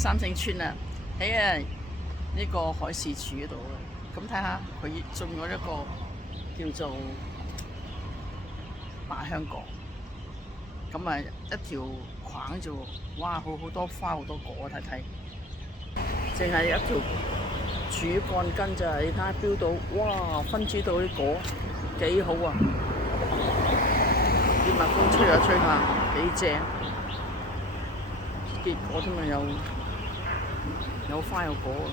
三聖村啊，喺呢個海事處嗰度啊，咁睇下佢種咗一個叫做馬香果，咁啊一條框啫喎，哇好多花好多果啊，睇睇，淨係一條主幹根咋，你睇下標到，哇分主到啲果幾好啊，啲蜜蜂吹下吹下幾正，結果添啊有花有果啊！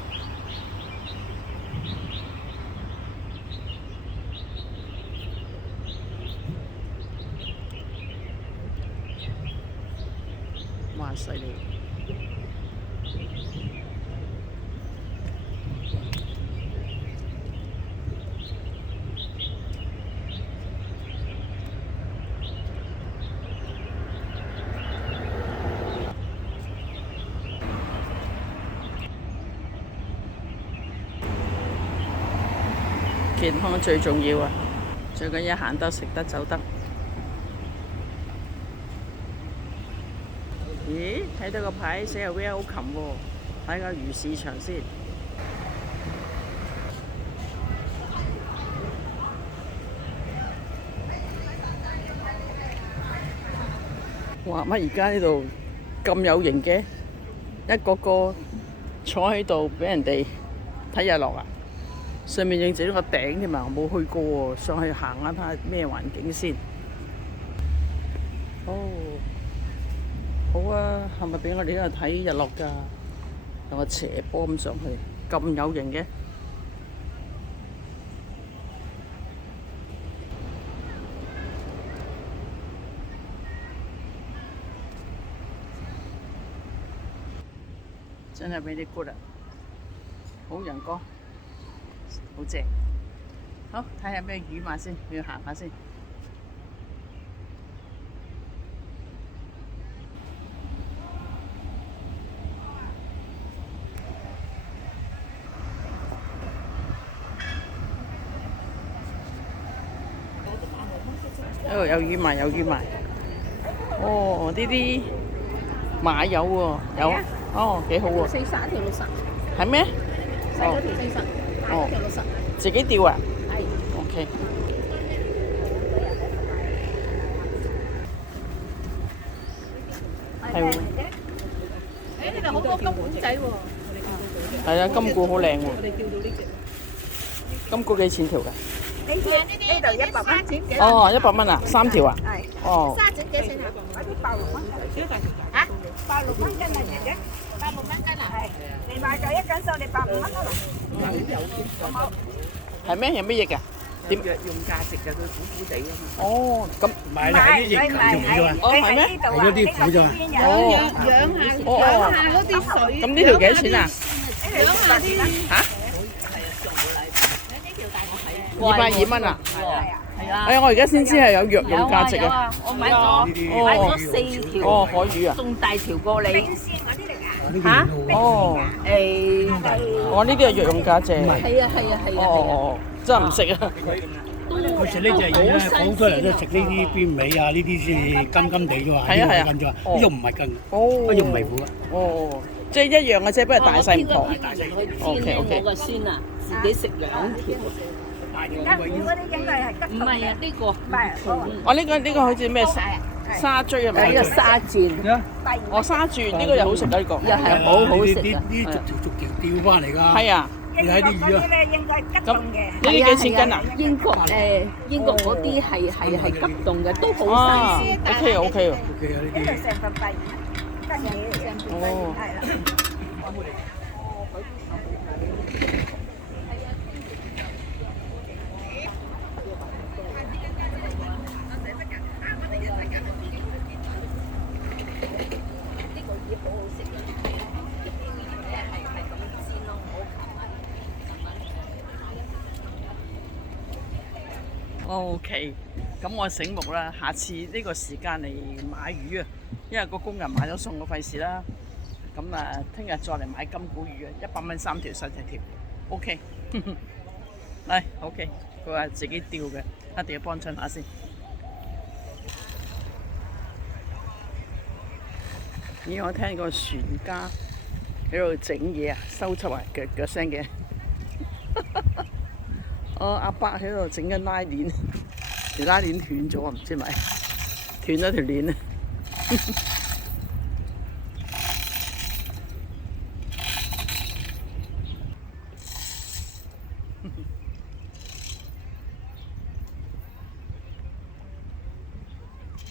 哇犀利！健康最重要啊！最緊要行得、食得、走得。咦？睇到個牌寫係 welcome 喎，睇下魚市場先。哇！乜而家呢度咁有型嘅？一個個坐喺度俾人哋睇日落啊！上面仲整咗個頂添嘛，我冇去過喎，上去行下睇下咩環境先。哦，好啊，係咪俾我哋喺度睇日落㗎？有個斜坡咁上去，咁有型嘅。真係very good啊！好陽光。好正，好睇下咩魚碼先，要行下先。哦，有魚賣，有魚賣。哦，呢啲馬友喎，有，哦，幾好喎。40一條60。係咩？細嗰條40，大嗰條60。自己釣啊？係。OK。係喎。誒，呢度好多金股仔喎。係啊，金股好靚喎。我哋釣到呢隻。金股幾錢條㗎？呢度100蚊。哦，100蚊啊，3條啊？係。哦。沙整幾錢啊？嗰啲爆6蚊。嚇？8、6蚊斤啊，姐姐。8、6蚊斤啊？係。你買夠1斤收你85蚊啦。有冇？係咩？有咩益㗎？點藥用價值㗎，佢苦苦地啊嘛。哦，咁唔係啦，係啲液球用啫嘛。哦係咩？係嗰啲苦啫嘛。養下嗰啲水。咁呢條幾多錢啊？養下啲嚇？220蚊啊？係啊。哎呀，我而家先知係有藥用價值啊！我買咗4條。哦，海魚啊！送大條過你。嚇？哦，我呢啲係藥用價值。係啊係啊係啊。哦，真係唔食啊！佢食呢隻魚咧，好多人都食呢啲邊尾啊，呢啲先係金金地啫嘛。係啊係啊。呢肉唔係筋，哦，呢肉唔係苦啊。哦，即係一樣嘅啫，不過大細唔同。大細我個孫啊，自己食2條。大條嗰啲應該係唔係啊，呢個唔係。我呢個好似咩沙咀係咪？呢個沙鑽。哦，沙鑽呢個又好食啊！呢個又係好好食啊！呢逐條釣翻嚟㗎。係啊。你睇啲魚啊。咁呢啲幾錢斤啊？英國嗰啲係急凍嘅，都好新鮮。OK 啊 OK 啊。OK 啊，呢啲。哦。OK，咁我醒目啦，下次呢個時間嚟買魚啊，因為個工人買咗餸，我費事啦。咁啊，聽日再嚟買金股魚啊，100蚊3條細細條 ，OK。嚟 OK，佢話自己釣嘅，一定要幫襯下先。咦，我聽過船家喺度整嘢啊，收集啊，腳聲嘅。阿伯喺度整緊拉鏈，條拉鏈斷咗，唔知咪斷咗條鏈啊！